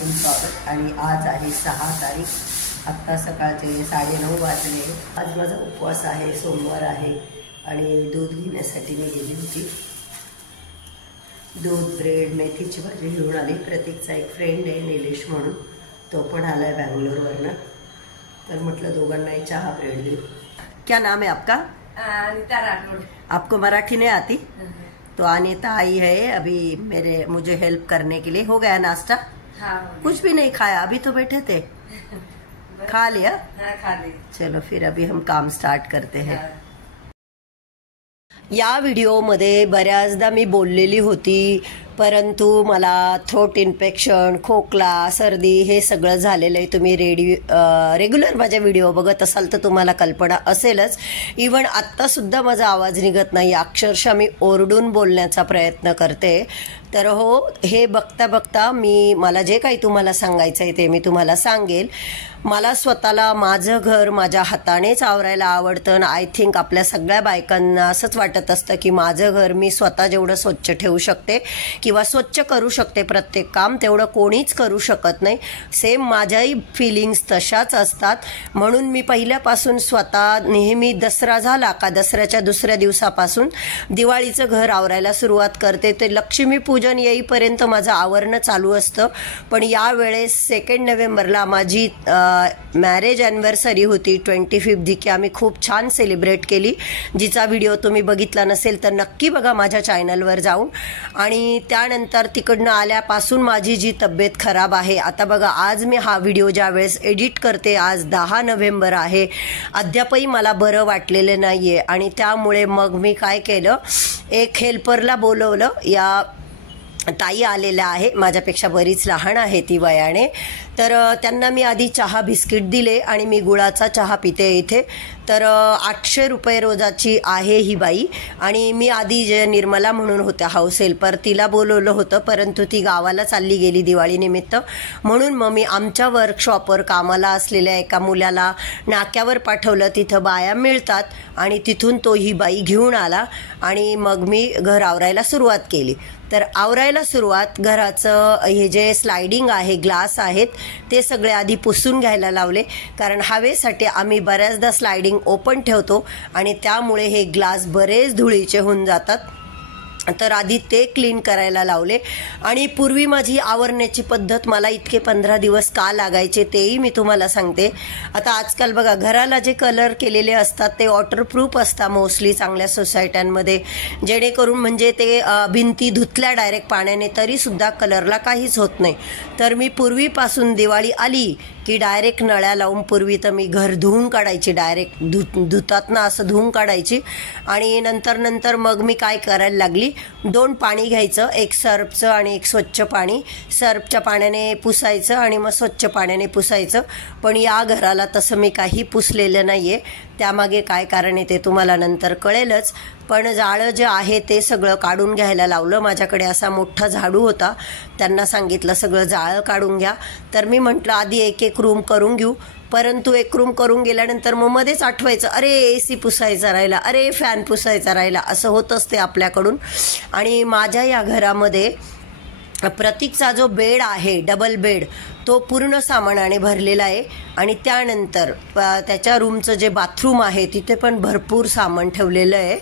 मनापासून स्वागत। आणि आज आहे 6 तारीख, आत्ता सकाळचे 9:30 वाजले। आज माझा उपवास आहे, सोमवार आहे आणि दूध घेण्यासाठी मी गेली होती। दूध, ब्रेड, मेथीची भाजी घेऊन आली। प्रतीकचा एक फ्रेंड आहे निलेश म्हणून, तो पण आलाय बंगलोरवरनं, तर म्हटलं दोघांनाही चहा ब्रेड देऊ। क्या नाम है आपका? अनिता राठौड़। आपको मराठी नहीं आती? तो अनिता आई है अभी मुझे हेल्प करने के लिए। हो गया नाश्ता? हाँ, कुछ भी नहीं खाया, अभी तो बैठे थे। खा लिया? हाँ, खा ली। चलो फिर अभी हम काम स्टार्ट करते हैं। या व्हिडिओमध्ये बऱ्याचदा मी बोललेली होती, परंतु मला थ्रोट इन्फेक्शन, खोकला, सर्दी हे सगळं झालेलं आहे। तुम्ही रेग्युलर माझ्या व्हिडिओ बघत असाल तर तुम्हाला कल्पना असेलच। इवन आत्तासुद्धा माझा आवाज निघत नाही, अक्षरशः मी ओरडून बोलण्याचा प्रयत्न करते। तर हो, हे बघता बघता मला जे काही तुम्हाला सांगायचं आहे ते मी तुम्हाला सांगेल। मला स्वतःला माझं घर माझ्या हातानेच आवरायला आवडतं आणि आय थिंक आपल्या सगळ्या बायकांना असंच वाटत असतं की माझं घर मी स्वतः जेवढं स्वच्छ ठेवू शकते किंवा स्वच्छ करू शकते प्रत्येक काम, तेवढं कोणीच करू शकत नाही। सेम माझ्याही फिलिंग्स तशाच असतात। म्हणून मी पहिल्यापासून स्वतः नेहमी दसरा झाला का दसऱ्याच्या दुसऱ्या दिवसापासून दिवाळीचं घर आवरायला सुरुवात करते। ते लक्ष्मीपूजन येईपर्यंत माझं आवरणं चालू असतं। पण यावेळेस 2 नोव्हेंबरला माझी मॅरेज ॲनिव्हर्सरी होती, 25th, जी की आम्ही खूप छान सेलिब्रेट केली। जिचा व्हिडिओ तुम्ही बघितला नसेल तर नक्की बघा माझ्या चॅनलवर जाऊन। आणि त्यानंतर तिकडनं आल्यापासून माझी जी तब्येत खराब आहे, आता बघा आज मी हा व्हिडिओ ज्या वेळेस एडिट करते, आज 10 नोव्हेंबर आहे, अद्यापही मला बरं वाटलेलं नाही आहे। आणि त्यामुळे मग मी काय केलं, एक हेल्परला बोलवलं। या ताई आलेल्या आहे, माझ्यापेक्षा बरीच लहान आहे ती वयाने, तर त्यांना मी आधी चहा बिस्किट दिले आणि मी गुळाचा चहा पिते इथे। तर 800 रुपये रोजाची आहे ही बाई। आणि मी आधी जे निर्मला म्हणून होत्या हाऊस हेल्पर, तिला बोलवलं होतं, परंतु ती गावाला चालली गेली दिवाळीनिमित्त। म्हणून मग मी आमच्या वर्कशॉपवर कामाला असलेल्या एका मुलाला नाक्यावर पाठवलं, तिथं बाया मिळतात, आणि तिथून तो ही बाई घेऊन आला आणि मग मी घर आवरायला सुरुवात केली। तर आवरायला सुरुवात, घराचं हे जे स्लायडिंग आहे, ग्लास आहेत, ते सगळे आधी पुसून घ्यायला लावले, कारण हवेसाठी आम्ही बऱ्याचदा स्लायडिंग ओपन ठेवतो आणि त्यामुळे हे ग्लास बरेच धुळीचे होऊन जातात। तर आधी ते क्लीन करायला लावले। आणि पूर्वी माझी आवरण्याची पद्धत मला इतके 15 दिवस का लागायचे तेही मी तुम्हाला सांगते। आता आजकाल बघा, घराला जे कलर केलेले असतात ते वॉटरप्रूफ असतात मोस्टली चांगल्या सोसायट्यांमध्ये, जेणेकरून म्हणजे ते भिंती धुतल्या डायरेक्ट पाण्याने तरीसुद्धा कलरला काहीच होत नाही। तर मी पूर्वीपासून दिवाळी आली की डायरेक्ट नळ्या लावून, पूर्वी तर मी घर धुवून काढायची, डायरेक्ट धुतात ना असं धुवून काढायची। आणि नंतर मग मी काय करायला लागली, 2 पाणी घ्यायचं, एक सर्फचं आणि एक स्वच्छ पाणी। सर्फच्या पाण्याने पुसायचं आणि मग स्वच्छ पाण्याने पुसायचं। पण या घराला तसं मी काही पुसलेलं नाही आहे, त्यामागे काय कारण आहे ते तुम्हाला नंतर कळेलच। पण जाळं जे आहे ते सगळं काढून घ्यायला लावलं। माझ्याकडे असा मोठा झाडू होता, त्यांना सांगितलं सगळं जाळं काढून घ्या। तर मी म्हटलं आधी एक रूम करून घेऊ, परंतु एक रूम करून गेल्यानंतर मग मध्येच आठवायचं, अरे AC पुसायचा राहिला, अरे फॅन पुसायचा राहिला, असं होत असते आपल्याकडून। आणि माझ्या या घरामध्ये प्रतीकचा जो बेड आहे, डबल बेड, तो पूर्ण सामानाने भरलेला आहे। आणि त्यानंतर त्याच्या रूमचं जे बाथरूम आहे तिथे पण भरपूर सामान ठेवलेलं आहे।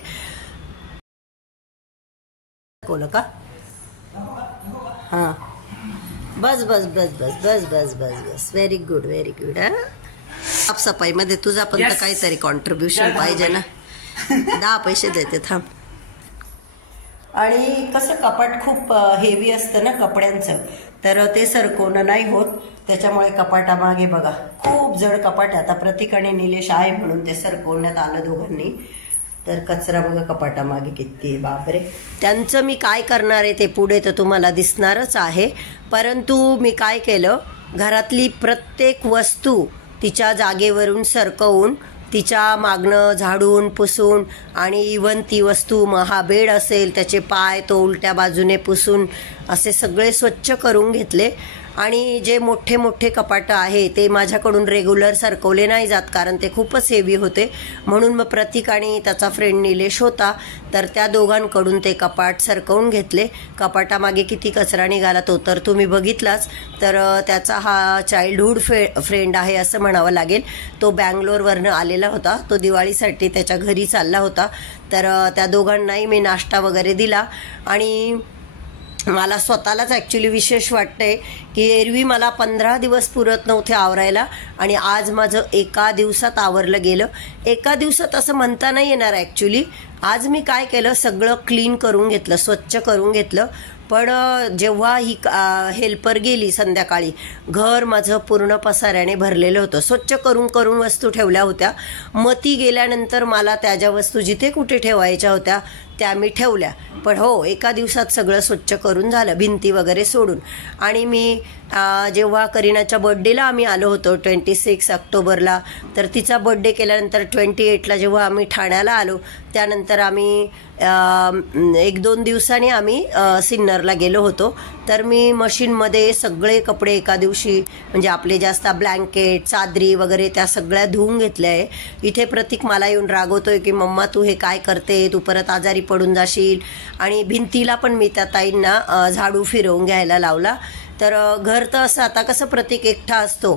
कोण का? हां, बस बस बस बस बस बस बस बस, व्हेरी गुड व्हेरी गुड। हां, साफसफाईमध्ये तुझा पण तर काहीतरी कॉन्ट्रीब्युशन पाहिजे ना, 10 पैसे देते थांब। आणि कसं कपाट खूप हेवी असतं ना कपड्यांचं, तर ते सरकवणं नाही होत, त्याच्यामुळे कपाटामागे बघा खूप जड कपाट आहे। आता प्रतीक आणि निलेश आहे म्हणून ते सरकवण्यात आलं दोघांनी। तर कचरा बघा कपाटामागे किती, बापरे। त्यांचं मी काय करणार आहे ते पुढे तर तुम्हाला दिसणारच आहे। परंतु मी काय केलं, घरातली प्रत्येक वस्तू तिच्या जागेवरून सरकवून, तिच्या मागणं झाडून पुसून, आणि इवन ती वस्तू, मग हा बेड असेल त्याचे पाय तो उलट्या बाजूने पुसून असे सगळे स्वच्छ करून घेतले। आणि जे मोठे मोठे कपाटं आहे ते माझ्याकडून रेग्युलर सरकवले नाही जात, कारण ते खूपच हेवी होते. म्हणून मग प्रतीक आणि त्याचा फ्रेंड निलेश होता, तर त्या दोघांकडून ते कपाट सरकवून घेतले. कपाटामागे किती कचरा निघाला तो तर तुम्ही बघितलाच. तर त्याचा हा चाइल्डहुड फ्रेंड आहे असं म्हणावं लागेल. तो बँगलोरवरनं आलेला होता, तो दिवाळीसाठी त्याच्या घरी चालला होता. तर त्या दोघांनाही मी नाश्ता वगैरे दिला. आणि मला स्वतःलाच ॲक्च्युली विशेष वाटतंय की एरवी मला 15 दिवस पुरत नव्हते आवरायला, आणि आज माझं एका दिवसात आवरलं गेलं. एका दिवसात असं म्हणता नाही येणार ॲक्च्युली. आज मी काय केलं, सगळं क्लीन करून घेतलं, स्वच्छ करून घेतलं. पण जेव्हा ही हेल्पर गेली संध्याकाळी, घर माझं पूर्ण पसाऱ्याने भरलेलं होतं. स्वच्छ करून करून वस्तू ठेवल्या होत्या. मग ती गेल्यानंतर मला त्या ज्या वस्तू जिथे कुठे ठेवायच्या होत्या त्या मी ठेवल्या. पण हो, एका दिवसात सगळं स्वच्छ करून झालं, भिंती वगैरे सोडून. आणि मी जेव्हा करीनाच्या बर्थडेला आम्ही आलो होतो 26 ऑक्टोबरला, तर तिचा बर्थडे केल्यानंतर 28ला जेव्हा आम्ही ठाण्याला आलो, त्यानंतर आम्ही 1-2 दिवसांनी आम्ही सिन्नरला गेलो होतो. तर मी मशीनमध्ये सगळे कपडे एका दिवशी, म्हणजे आपले जास्त ब्लँकेट, चादरी वगैरे त्या सगळ्या धुवून घेतल्या आहे. इथे प्रतीक मला येऊन रागवतोय की मम्मा तू हे काय करते, तू परत आजारी पडून जाशील. आणि भिंतीला पण मी त्या ताईंना झाडू फिरवून घ्यायला लावला. तर घर तर असं, आता कसं प्रतीक एकटा असतो,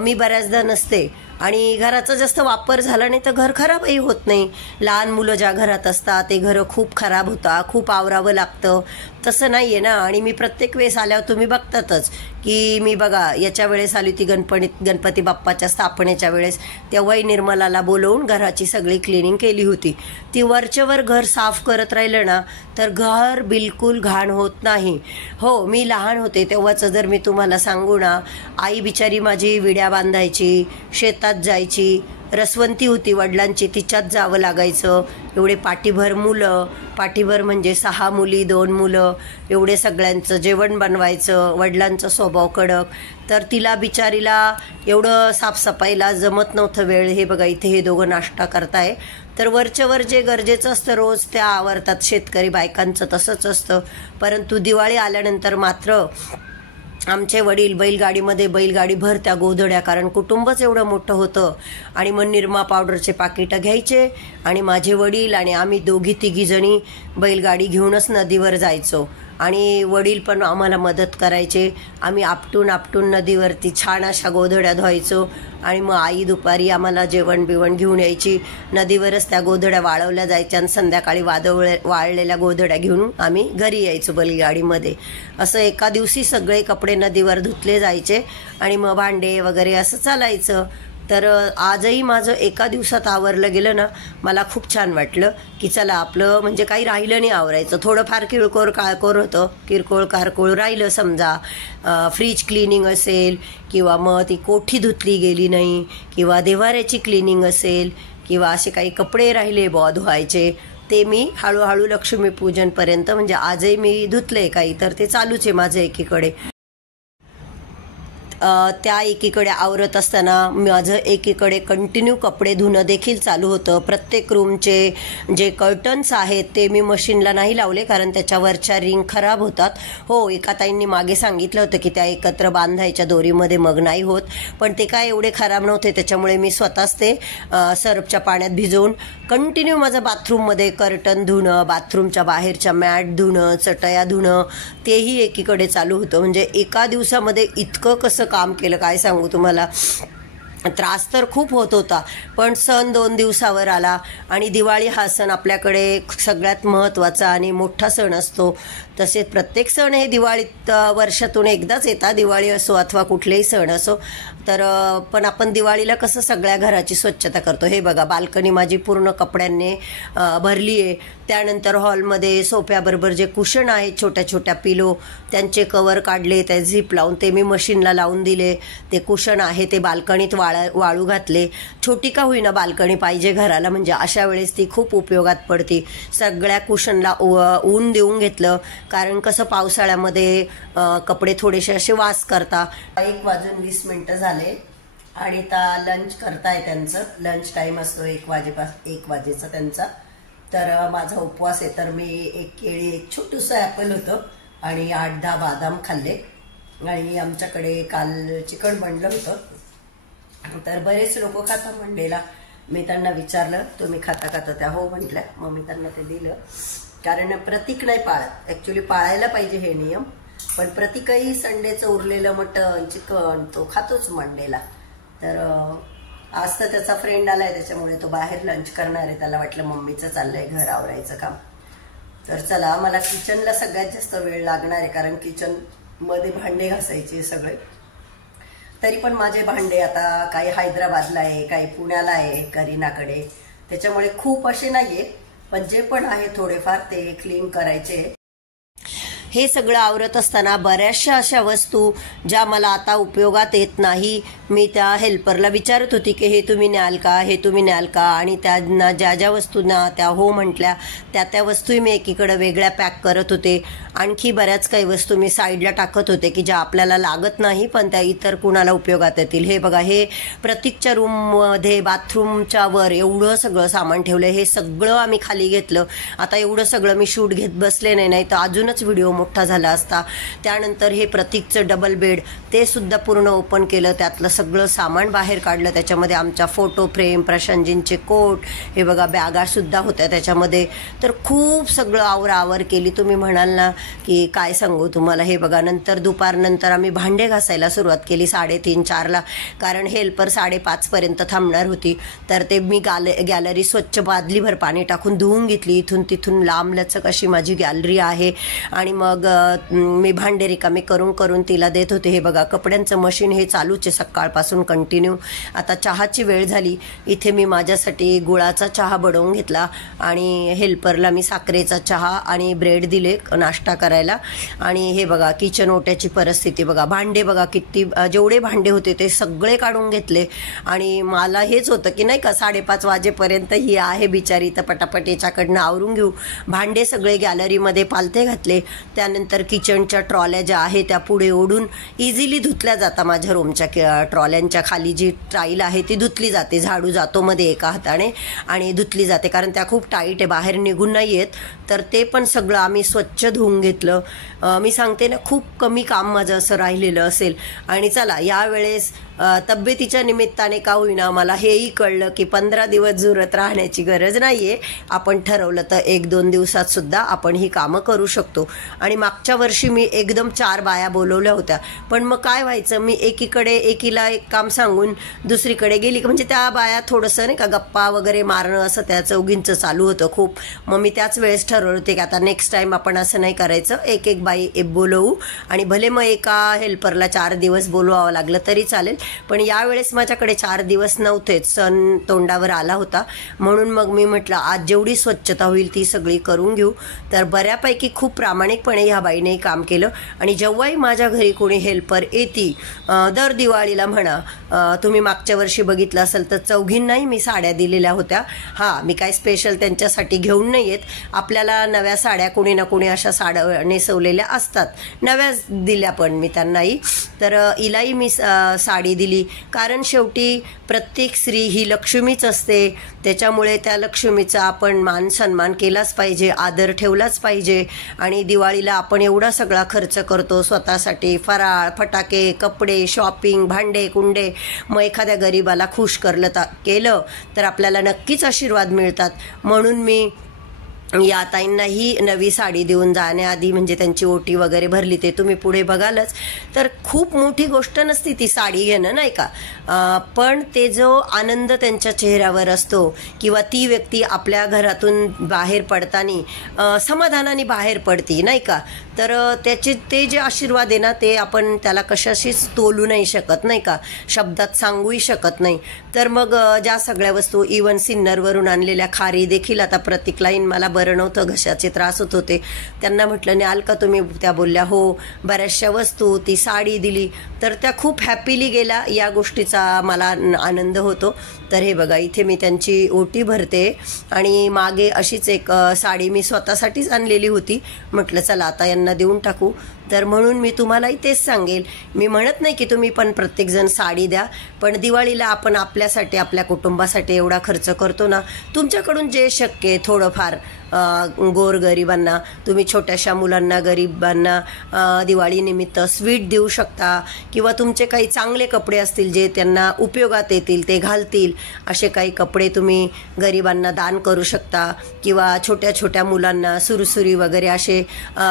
मी बऱ्याचदा नसते, आणि घराचा जास्त वापर झाला नाही तर घर खराबही होत नाही. लहान मुलं ज्या घरात असतात ते घरं खूप खराब होतात, खूप आवरावं लागतं. तसं नाही आहे ना. आणि मी प्रत्येक वेळेस आल्यावर तुम्ही बघतातच की मी बघा याच्या वेळेस आली होती गणपती बाप्पाच्या स्थापनेच्या वेळेस, तेव्हाही निर्मलाला बोलवून घराची सगळी क्लिनिंग केली होती. ती वरचेवर घर साफ करत राहिलं ना तर घर बिलकुल घाण होत नाही. हो, मी लहान होते तेव्हाचं जर मी तुम्हाला सांगू ना, आई बिचारी माझी विड्या बांधायची, शेतात जायची, रसवंती होती वडिलांची, तिच्यात जावं लागायचं. एवढे पाठीभर मुलं, पाठीभर म्हणजे 6 मुली 2 मुलं, एवढे सगळ्यांचं जेवण बनवायचं. वडिलांचा स्वभाव कडक, तर तिला बिचारीला एवढं साफसफाईला जमत नव्हतं वेळ. हे बघा इथे हे दोघं नाश्ता करताय. तर वरच्यावर जे गरजेचं असतं रोज त्या आवरतात. शेतकरी बायकांचं तसंच असतं. परंतु दिवाळी आल्यानंतर मात्र आमचे वडील बैलगाडीमध्ये, बैलगाडी भर त्या गोधड्या, कारण कुटुंबच एवढं मोठं होतं. आणि मग निरमा पावडरचे पाकिटं घ्यायचे, आणि माझे वडील आणि आम्ही दोघी तिघी जणी बैलगाडी घेऊनच नदीवर जायचो. आणि वडील पण आम्हाला मदत करायचे. आम्ही आपटून आपटून नदीवरती छान अशा गोधड्या धुवायचो. आणि मग आई दुपारी आम्हाला जेवण बिवण घेऊन यायची. नदीवरच त्या गोधड्या वाळवल्या जायच्या, आणि संध्याकाळी वाळलेल्या गोधड्या घेऊन आम्ही घरी यायचो बैलगाडीमध्ये. असं एका दिवशी सगळे कपडे नदीवर धुतले जायचे, आणि मग भांडे वगैरे असं चालायचं. तर आजही माझं एका दिवसात आवरलं गेलं ना, मला खूप छान वाटलं की चला आपलं म्हणजे काही राहिलं नाही आवरायचं. थोडंफार किरकोळ काळकोर होतं, किरकोळ कारकोळ राहिलं समजा, फ्रीज क्लिनिंग असेल, किंवा मग ती कोठी धुतली गेली नाही, किंवा देवाऱ्याची क्लिनिंग असेल, किंवा असे काही कपडे राहिले धुवायचे, ते मी हळूहळू लक्ष्मीपूजनपर्यंत, म्हणजे आजही मी धुतले काही, तर ते चालूच आहे माझं एकीकडे. त्या एकीकडे आवरत असताना माझं एकीकडे कंटिन्यू कपडे धुणं देखील चालू होतं. प्रत्येक रूमचे जे कर्टन्स आहेत ते मी मशीनला नाही लावले, कारण त्याच्यावरच्या रिंग खराब होतात. हो, एका ताईंनी मागे सांगितलं होतं की त्या एकत्र बांधायच्या दोरीमध्ये, मग नाही होत. पण ते काय एवढे खराब नव्हते, त्याच्यामुळे मी स्वतःच ते सर्फच्या पाण्यात भिजवून कंटिन्यू माझं बाथरूममध्ये कर्टन धुणं, बाथरूमच्या बाहेरच्या मॅट धुणं, चटया धुणं, तेही एकीकडे चालू होतं. म्हणजे एका दिवसामध्ये इतकं कसं काम केलं काय सांगू तुम्हाला. त्रास तर खूप होत होता, पण सण 2 दिवसावर आला. आणि दिवाळी हा सण आपल्याकडे सगळ्यात महत्त्वाचा आणि मोठा सण असतो. तसेच प्रत्येक सण हे दिवाळीत वर्षातून एकदाच येतात, दिवाळी असो अथवा कुठलेही सण असो. तर पण आपण दिवाळीला कसं सगळ्या घराची स्वच्छता करतो. हे बघा, बाल्कनी माझी पूर्ण कपड्यांनी भरली आहे. त्यानंतर हॉलमध्ये सोफ्याबरोबर जे कुशन आहेत, छोट्या छोट्या पिलो, त्यांचे कवर काढले, त्या झिप लावून ते मी मशीनला लावून दिले. ते कुशन आहे ते बाल्कनीत वाळू घातले. छोटी का होईना बाल्कनी पाहिजे घराला, म्हणजे अशा वेळेस ती खूप उपयोगात पडते. सगळ्या कुशनला ऊन देऊन घेतलं, कारण कसं पावसाळ्यामध्ये कपडे थोडेसे असे वास करता. 1:20 झाले आणि आता लंच करताय. त्यांचं लंच टाईम असतो 1 वाजेचा त्यांचा. तर माझा उपवास आहे, तर मी 1 केळी, 1 छोटूसं ॲपल होतं आणि 8-10 बदाम खाल्ले. आणि आमच्याकडे काल चिकन बनलं होतं, तर बरेच लोक खाता मंडेला. मी त्यांना विचारलं तुम्ही खाता खाता, त्या हो म्हटल्या. मग मी त्यांना ते दिलं, कारण प्रतीक नाही पाळत. ऍक्च्युली पाळायला पाहिजे हे नियम, पण प्रतीकही संडेचं उरलेलं मटण चिकन तो खातोच मंडेला. तर आज तर त्याचा फ्रेंड आलाय, त्याच्यामुळे तो बाहेर लंच करणार आहे. त्याला वाटलं मम्मीचं चाललंय घर आवरायचं काम. तर चला, मला किचनला सगळ्यात जास्त वेळ लागणार आहे, कारण किचन मध्ये भांडे घासायचे सगळे. तरी पण माझे भांडे आता काही हैदराबादला आहे, काही पुण्याला आहे करीनाकडे, त्याच्यामुळे खूप असे नाहीये, पण जे पण आहे थोडेफार ते क्लीन करायचे. हे सगळं आवरत असताना बऱ्याचशा अशा वस्तू ज्या मला आता उपयोगात येत नाही, मी त्या हेल्परला विचारत होती की हे तुम्ही न्याल का, हे तुम्ही न्याल का. आणि त्यांना ज्या ज्या वस्तूंना त्या हो म्हटल्या, त्या वस्तूही मी एकीकडे वेगळ्या पॅक करत होते. आणखी बऱ्याच काही वस्तू मी साईडला टाकत होते की ज्या आपल्याला लागत नाही, पण त्या इतर कुणाला उपयोगात येतील. हे बघा, हे प्रतीकच्या रूममध्ये बाथरूमच्या वर एवढं सगळं सामान ठेवलं. हे सगळं आम्ही खाली घेतलं. आता एवढं सगळं मी शूट घेत बसले नाही तर अजूनच व्हिडिओ मोठा झाला असता. त्यानंतर हे प्रतीकचं डबल बेड, ते सुद्धा पूर्ण ओपन केलं, त्यातलं सगळं सामान बाहेर काढलं. त्याच्यामध्ये आमच्या फोटो फ्रेम, प्रशांतजींचे कोट, हे बघा बॅगा सुद्धा होत्या त्याच्यामध्ये. तर खूप सगळं आवर केली. तुम्ही म्हणाल ना की काय सांगू तुम्हाला. हे बघा, नंतर दुपारनंतर आम्ही भांडे घासायला सुरुवात केली 3:30-4ला, कारण हेल्पर 5:30 पर्यंत थांबणार होती. तर ते मी गॅलरी स्वच्छ बादलीभर पाणी टाकून धुवून घेतली. इथून तिथून लांब लचक अशी माझी गॅलरी आहे. आणि मग मी भांडे रिकामी करून तिला देत होते. हे बघा, कपड्यांचं मशीन हे चालूच आहे सकाळपासून कंटिन्यू. आता चहाची वेळ झाली. इथे मी माझ्यासाठी गुळाचा चहा बनवून घेतला आणि हेल्परला मी साखरेचा चहा आणि ब्रेड दिले नाश्ता करायला. आणि हे बघा, किचन ओट्याची परिस्थिती बघा. भांडे बघा किती, जेवढे भांडे होते ते सगळे काढून घेतले. आणि मला हेच होतं की नाही का 5:30 वाजेपर्यंत ही आहे बिचारी, तर पटापट याच्याकडनं आवरून घेऊ. भांडे सगळे गॅलरीमध्ये पालथे घातले. त्यानंतर किचनच्या ट्रॉल्या ज्या आहे त्या पुढे ओढून इझिली धुतल्या जातात. माझ्या रूमच्या ट्रॉल्यांच्या खाली जी टाईल आहे ती धुतली जाते. झाडू जातो मध्ये एका हाताने आणि धुतली जाते, कारण त्या खूप टाईट आहे, बाहेर निघून नाही येत. तर ते पण सगळं आम्ही स्वच्छ धुवून घेतलं. मी सांगते ना, खूप कमी काम माझं असं राहिलेलं असेल. आणि चला, यावेळेस तब्येतीच्या निमित्ताने का होईना मला हेही कळलं की 15 दिवस झुरत राहण्याची गरज नाहीये. आपण ठरवलं तर 1-2 दिवसात सुद्धा आपण ही कामं करू शकतो. आणि मागच्या वर्षी मी एकदम 4 बाया बोलवल्या होत्या, पण मग काय व्हायचं, मी एकीला एक काम सांगून दुसरीकडे गेली, म्हणजे त्या बाया थोडंसं नाही का गप्पा वगैरे मारणं असं त्या चौघींचं चालू होतं खूप. मग मी त्याच वेळेस ठरवलं होते की आता नेक्स्ट टाइम आपण असं नाही करायचं, एक बाई बोलवू. आणि भले मग एका हेल्परला 4 दिवस बोलवावं लागलं तरी चालेल, पण यावेळेस माझ्याकडे 4 दिवस नव्हतेच, सण तोंडावर आला होता. म्हणून मग मी म्हटलं आज जेवढी स्वच्छता होईल ती सगळी करून घेऊ. तर बऱ्यापैकी खूप प्रामाणिकपणे ह्या बाईने काम केलं. आणि जेव्हाही माझ्या घरी कोणी हेल्पर येते, दर दिवाळीला म्हणा, तुम्ही मागच्या वर्षी बघितलं असेल तर चौघींनाही मी साड्या दिलेल्या होत्या. हां, मी काय स्पेशल त्यांच्यासाठी घेऊन नाही येत. आपल्याला नव्या साड्या कोणी ना कोणी अशा साड्या नेसवलेल्या असतात, नव्या दिल्या पण मी त्यांनाही. तर हिलाही मी साडी दिली, कारण शेवटी प्रत्येक स्त्री ही लक्ष्मीच असते. त्याच्यामुळे त्या लक्ष्मीचा आपण मान सन्मान केलाच पाहिजे, आदर ठेवलाच पाहिजे. आणि दिवाळीला आपण एवढा सगळा खर्च करतो स्वतःसाठी, फराळ, फटाके, कपडे, शॉपिंग, भांडे कुंडे. मग एखाद्या गरीबाला खुश केलं तर आपल्याला नक्कीच आशीर्वाद मिळतात. म्हणून मी या ताईंनाही नवी साडी देऊन जाण्याआधी, म्हणजे त्यांची ओटी वगैरे भरली, ते तुम्ही पुढे बघालच. तर खूप मोठी गोष्ट नसती ती साडी घेणं, नाही का, पण ते जो आनंद त्यांच्या चेहऱ्यावर असतो, किंवा ती व्यक्ती आपल्या घरातून बाहेर पडताना समाधानाने बाहेर पडती, नाही का, तर त्याचे ते जे आशीर्वाद आहे ना, ते आपण त्याला कशाशीच तोलू नाही शकत, नाही का, शब्दात सांगूही शकत नाही. तर मग ज्या सगळ्या वस्तू, इवन सिन्नरवरून आणलेल्या खारी देखील, आता प्रतीकलाईन मला बरं नव्हतं, घशाचे त्रास होत होते, त्यांना म्हटलं न्याल का तुम्ही, त्या बोलल्या हो. बऱ्याचशा वस्तू, ती साडी दिली, तर त्या खूप हॅपीली गेल्या. या गोष्टीचा मला आनंद होतो. तर हे बघा, इथे मी त्यांची ओटी भरते. आणि मागे अशीच एक साडी मी स्वतःसाठीच आणलेली होती, म्हटलं चला आता यांना देऊन टाकू. तर म्हणून मी तुम्हालाही तेच सांगेल. मी म्हणत नाही की तुम्ही पण प्रत्येकजण साडी द्या, पण दिवाळीला आपण आपल्यासाठी आपल्या कुटुंबासाठी एवढा खर्च करतो ना, तुमच्याकडून जे शक्य आहे थोडंफार गोरगरिबांना, तुम्ही छोट्याशा मुलांना, गरिबांना दिवाळीनिमित्त स्वीट देऊ शकता, किंवा तुमचे काही चांगले कपडे असतील जे त्यांना उपयोगात येतील, ते घालतील असे काही कपडे तुम्ही गरिबांना दान करू शकता, किंवा छोट्या छोट्या मुलांना सुरसुरी वगैरे असे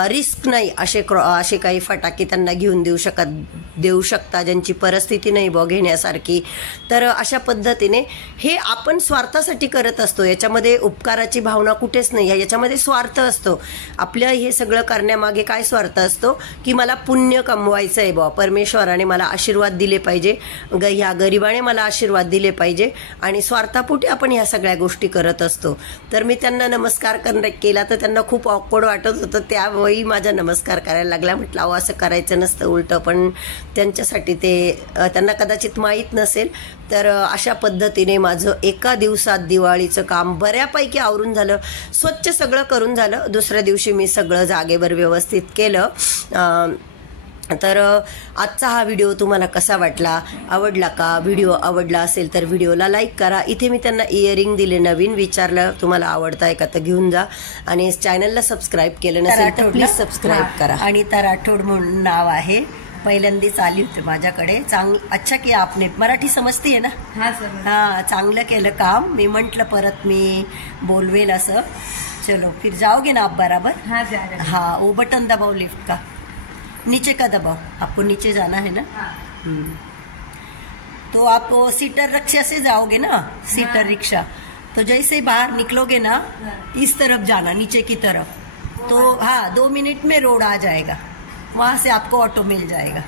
रिस्क नाही असे काही फटाके त्यांना घेऊन देऊ शकता ज्यांची परिस्थिती नाही घेण्यासारखी. तर अशा पद्धतीने हे आपण स्वार्थासाठी करत असतो, याच्यामध्ये उपकाराची भावना कुठेच नाही, याच्यामध्ये स्वार्थ असतो. आपल्या हे सगळं करण्यामागे काय स्वार्थ असतो की मला पुण्य कमवायचं आहे परमेश्वराने मला आशीर्वाद दिले पाहिजे, ह्या गरिबाने मला आशीर्वाद दिले पाहिजे, आणि स्वार्थापोटी आपण ह्या सगळ्या गोष्टी करत असतो. तर मी त्यांना नमस्कार केला तर त्यांना खूप ऑकवर्ड वाटत होतं, त्यावेळी माझा नमस्कार करायला लागला. म्हटलं अहो असं करायचं नसतं उलटं, पण त्यांच्यासाठी ते त्यांना कदाचित माहीत नसेल. तर अशा पद्धतीने माझं एका दिवसात दिवाळीचं काम बऱ्यापैकी आवरून झालं, स्वच्छ सगळं करून झालं. दुसऱ्या दिवशी मी सगळं जागेवर व्यवस्थित केलं. तर आजचा हा व्हिडिओ तुम्हाला कसा वाटला, आवडला का? व्हिडिओ आवडला असेल तर व्हिडिओला लाईक करा. इथे मी त्यांना इयरिंग दिले नवीन, विचारलं तुम्हाला आवडताय का तर घेऊन जा, आणि चॅनलला सबस्क्राईब केलं नसेल तर प्लीज सबस्क्राईब करा. आणि तराठोड म्हणून नाव आहे, पहिल्यांदाच आली होती माझ्याकडे. अच्छा की आपने मराठी समजते ना? हाँ सर. हाँ, चांगलं केलं काम. मी म्हटलं परत मी बोलवेल असं. चलो फिर जाओगे ना आप बराबर? हाँ जा रहे हैं. हाँ, वो बटन दबाओ लिफ्ट का, नीचे का दबाओ, आपको नीचे जाना है ना. तो आप सीटर रिक्शा से जाओगे ना, सीटर रिक्शा, तो जैसे बाहर निकलोगे ना इस तरफ जाना, नीचे की तरफ. तो हाँ 2 मिनट में रोड आ जाएगा, वहां से आपको ऑटो मिल जाएगा.